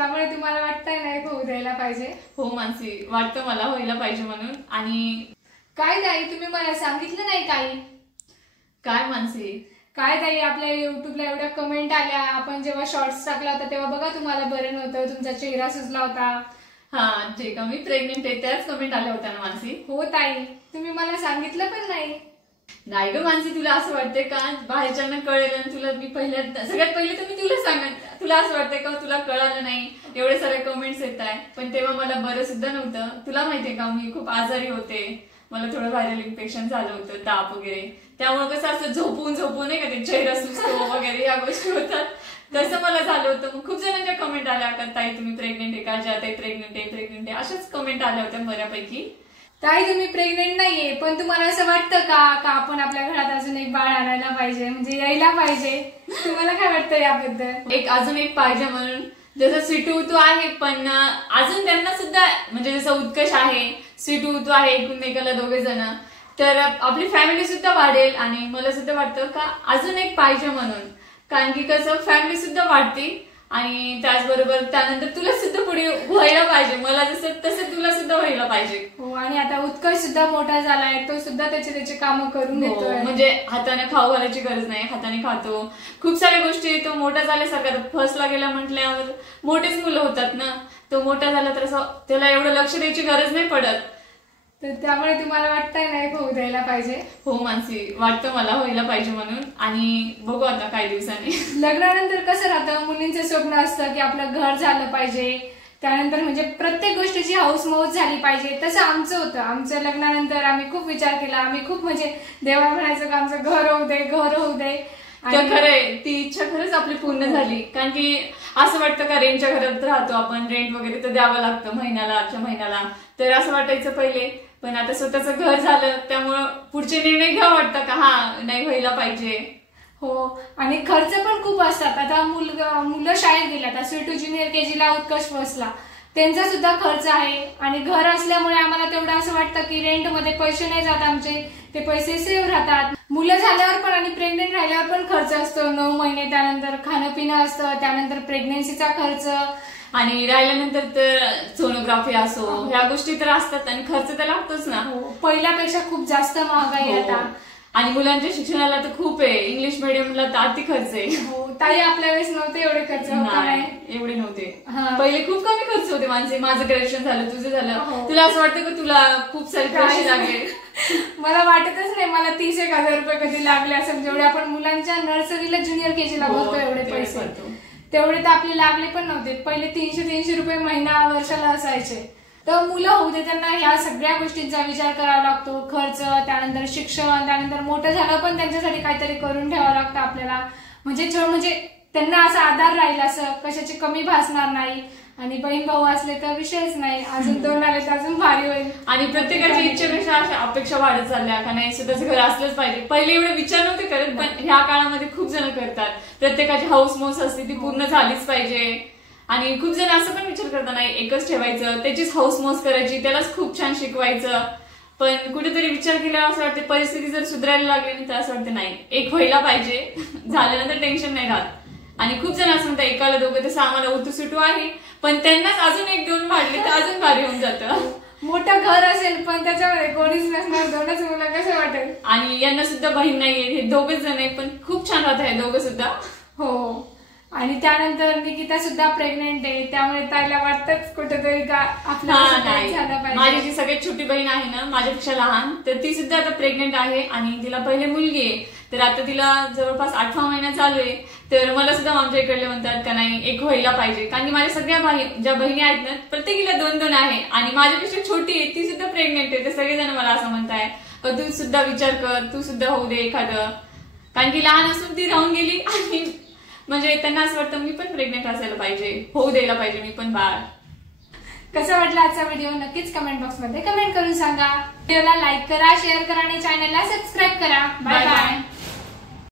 त्यामुळे तुम्हाला वाटतंय नाही होऊ द्यायला पाहिजे? हो मानसी, वाटतं मला व्हायला पाहिजे म्हणून. आणि काय ताई तुम्ही मला सांगितलं नाही काही? काय मानसी? काय ताई आपल्या युट्यूबला एवढ्या कमेंट आल्या, आपण जेव्हा शॉर्ट्स टाकला होता तेव्हा बघा तुम्हाला बरं नव्हतं, तुमचा चेहरा सुजला होता. हा जे का मी प्रेग्नेंट आहे त्याच कमेंट आल्या होत्या ना मानसी? हो ताई, तुम्ही मला सांगितलं पण नाही. नाही ग मानसी, तुला असं वाटतंय का बाहेरच्यांना कळेल आणि तुला मी सगळ्यात पहिले तर मी तुला सांगत, तुला असं वाटतंय का तुला कळालं नाही? एवढे सारे कमेंट्स येत आहे, पण तेव्हा मला बरं सुद्धा नव्हतं. तुला माहितीये का मी खूप आजारी होते, मला थोडं व्हायरल इन्फेक्शन झालं होतं, ताप वगैरे. त्यामुळे कसं असं झोपून नाही का ते चेहरा सुचतो वगैरे या गोष्टी होतात, तसं मला झालं होतं. मग खूप जणांच्या कमेंट आल्या का ताई तुम्ही प्रेग्नेंट आहे का, ज्या ताई प्रेग्नेंट आहे अशाच कमेंट आल्या होत्या बऱ्यापैकी. ताई तुम्ही प्रेग्नेंट नाहीये, पण तुम्हाला असं वाटतं का आपण आपल्या घरात अजून एक बाळ आणायला पाहिजे, म्हणजे यायला पाहिजे? तुम्हाला काय वाटतं याबद्दल? अजून एक पाहिजे म्हणून. जसं स्वीटू तू आहे, पण अजून त्यांना सुद्धा म्हणजे जसं उत्कर्ष आहे, स्वीटू तू आहे, एकूण एकाला दोघे जण, तर आपली फॅमिली सुद्धा वाढेल. आणि मला सुद्धा वाटतं का अजून एक पाहिजे म्हणून, कारण की कसं फॅमिली सुद्धा वाढते आणि त्याचबरोबर त्यानंतर तुला सुद्धा पुढे व्हायला पाहिजे, मला जसं तसं तुला सुद्धा व्हायला पाहिजे. हो, आणि आता उत्कर्ष सुद्धा मोठा झालाय, तो सुद्धा त्याचे कामं करून घेतोय. म्हणजे हाताने खाऊ घालायची गरज नाही, हाताने खातो, खूप साऱ्या गोष्टी. तो मोठा झाल्यासारखा फर्स्टला गेला म्हटल्यावर मोठेच मुलं होतात ना, तो मोठा झाला तर असं त्याला एवढं लक्ष द्यायची गरज नाही पडत. तर त्यामुळे तुम्हाला वाटतंय नाही होऊ द्यायला पाहिजे? हो मानसी, वाटतं मला व्हायला पाहिजे म्हणून. आणि बघू आता काही दिवसांनी. लग्नानंतर कसं राहतं, मुलींचं स्वप्न असतं की आपलं घर झालं पाहिजे, त्यानंतर म्हणजे प्रत्येक गोष्टीची हौस मौज झाली पाहिजे. तसं आमचं होतं. आमच्या लग्नानंतर आम्ही खूप विचार केला, आम्ही खूप म्हणजे देवा म्हणायचं का आमचं घर होऊ दे. खरंय, ती इच्छा खरंच आपली पूर्ण झाली. कारण की असं वाटतं का रेंटच्या घरात राहतो आपण, रेंट वगैरे तर द्यावं लागतं महिन्याला, तर असं वाटायचं पहिले. पण आता स्वतःचं घर झालं त्यामुळं पुढचे निर्णय घ्यावं वाटतं का हा नाही व्हायला पाहिजे. हो, आणि खर्च पण खूप असतात. आता मुलं शाळेत गेल्या, आता स्वीटू ज्युनियर केजीला, उत्कर्ष फर्स्टला, त्यांचा सुद्धा खर्च आहे. आणि घर असल्यामुळे आम्हाला तेवढं असं वाटतं की रेंटमध्ये पैसे नाही जात आमचे, ते पैसे सेव्ह राहतात. मुलं झाल्यावर पण आणि प्रेग्नेंट राहिल्यावर पण खर्च असतो, 9 महिने, त्यानंतर खाणं पिणं असतं, त्यानंतर प्रेग्नेन्सीचा खर्च, आणि राहिल्यानंतर तर सोनोग्राफी असो, ह्या गोष्टी तर असतात आणि खर्च तर लागतोच ना. पहिल्यापेक्षा खूप जास्त महागाई आता. आणि मुलांच्या शिक्षणाला तर खूप आहे, इंग्लिश मिडियमला तर अति खर्च आहे. हो ताई, आपल्या वेळेस नव्हते एवढे खर्च, एवढे नव्हते. पहिले खूप कमी खर्च होते माणसे. माझं ग्रॅज्युएशन झालं, तुझं झालं, तुला असं वाटतं की तुला खूप सारे पैसे लागले? मला वाटतच नाही मला 30,000 रुपये कधी लागले असं. जेवढे आपण मुलांच्या नर्सरीला ज्युनियर केजीला भरतो एवढे पैसे, तेवढे तर आपले लागले पण नव्हते. पहिले 300 रुपये महिना वर्षाला असायचे. तर मुलं होऊ दे, त्यांना ह्या सगळ्या गोष्टींचा विचार करावा लागतो. खर्च, त्यानंतर शिक्षण, त्यानंतर मोठं झालं पण त्यांच्यासाठी काहीतरी करून ठेवावं लागतं आपल्याला. म्हणजे त्यांना असा आधार राहील, असं कशाची कमी भासणार नाही. आणि बहीण भाऊ असले तर विषयच नाही, अजून 2 आले तर अजून भारी होईल. आणि प्रत्येकाची इच्छेपेक्षा अपेक्षा वाढत चालल्या का नाही स्वतःचं घर असलंच पाहिजे. पहिले एवढे विचार नव्हते करत, पण ह्या काळामध्ये खूप जण करतात. प्रत्येकाची हौस मौस असते ती पूर्ण झालीच पाहिजे. आणि खूप जण असं पण विचार करतात नाही एकच ठेवायचं, त्याचीच हौस मौस करायची, त्यालाच खूप छान शिकवायचं. पण कुठेतरी विचार केला असं वाटते परिस्थिती जर सुधारायला लागली तर असं वाटतं नाही एक व्हायला पाहिजे, झाल्यानंतर टेन्शन नाही राहत. आणि खूप जण असं म्हणतात एकाला दोघं, तसं आम्हाला उतू आहे, पण त्यांनाच अजून 1-2 वाढले तर अजून भारी होऊन जातं. मोठं घर असेल पण त्याच्यामध्ये कोणीच नसणार, 2च मुलं, कसं वाटेल. आणि यांना सुद्धा बहीण नाहीये, हे 2घच जण आहेत, पण खूप छान राहत आहे 2घं सुद्धा. हो, आणि त्यानंतर निकिता सुद्धा प्रेग्नेंट आहे, त्यामुळे ताईला वाटतंच कुठेतरी का आपल्याला झालं पाहिजे. माझी जी सगळ्यात छोटी बहीण आहे ना, माझ्यापेक्षा लहान, तर ती सुद्धा आता प्रेग्नेंट आहे. आणि तिला पहिले मुलगी आहे, तर आता तिला जवळपास 8वा महिना चालू आहे. तर मला सुद्धा आमच्या इकडले म्हणतात का नाही एक व्हायला पाहिजे. कारण की माझ्या सगळ्या ज्या बहिणी आहेत ना, प्रत्येकीला 2-2 आहे. आणि माझ्यापेक्षा छोटी आहे ती सुद्धा प्रेग्नेंट आहे. तर सगळेजण मला असं म्हणताय तू सुद्धा विचार कर, तू सुद्धा होऊ दे एखादं. कारण की लहान असून ती राहून गेली आणि म्हणजे त्यांना असं वाटतं मी पण प्रेग्नेंट असायला पाहिजे, होऊ द्यायला पाहिजे मी पण बाळ. कसा वाटला आजचा व्हिडिओ नक्कीच कमेंट बॉक्स मध्ये कमेंट करून सांगा. व्हिडिओला लाईक करा, शेअर करा आणि चॅनलला सबस्क्राईब करा. Bye bye.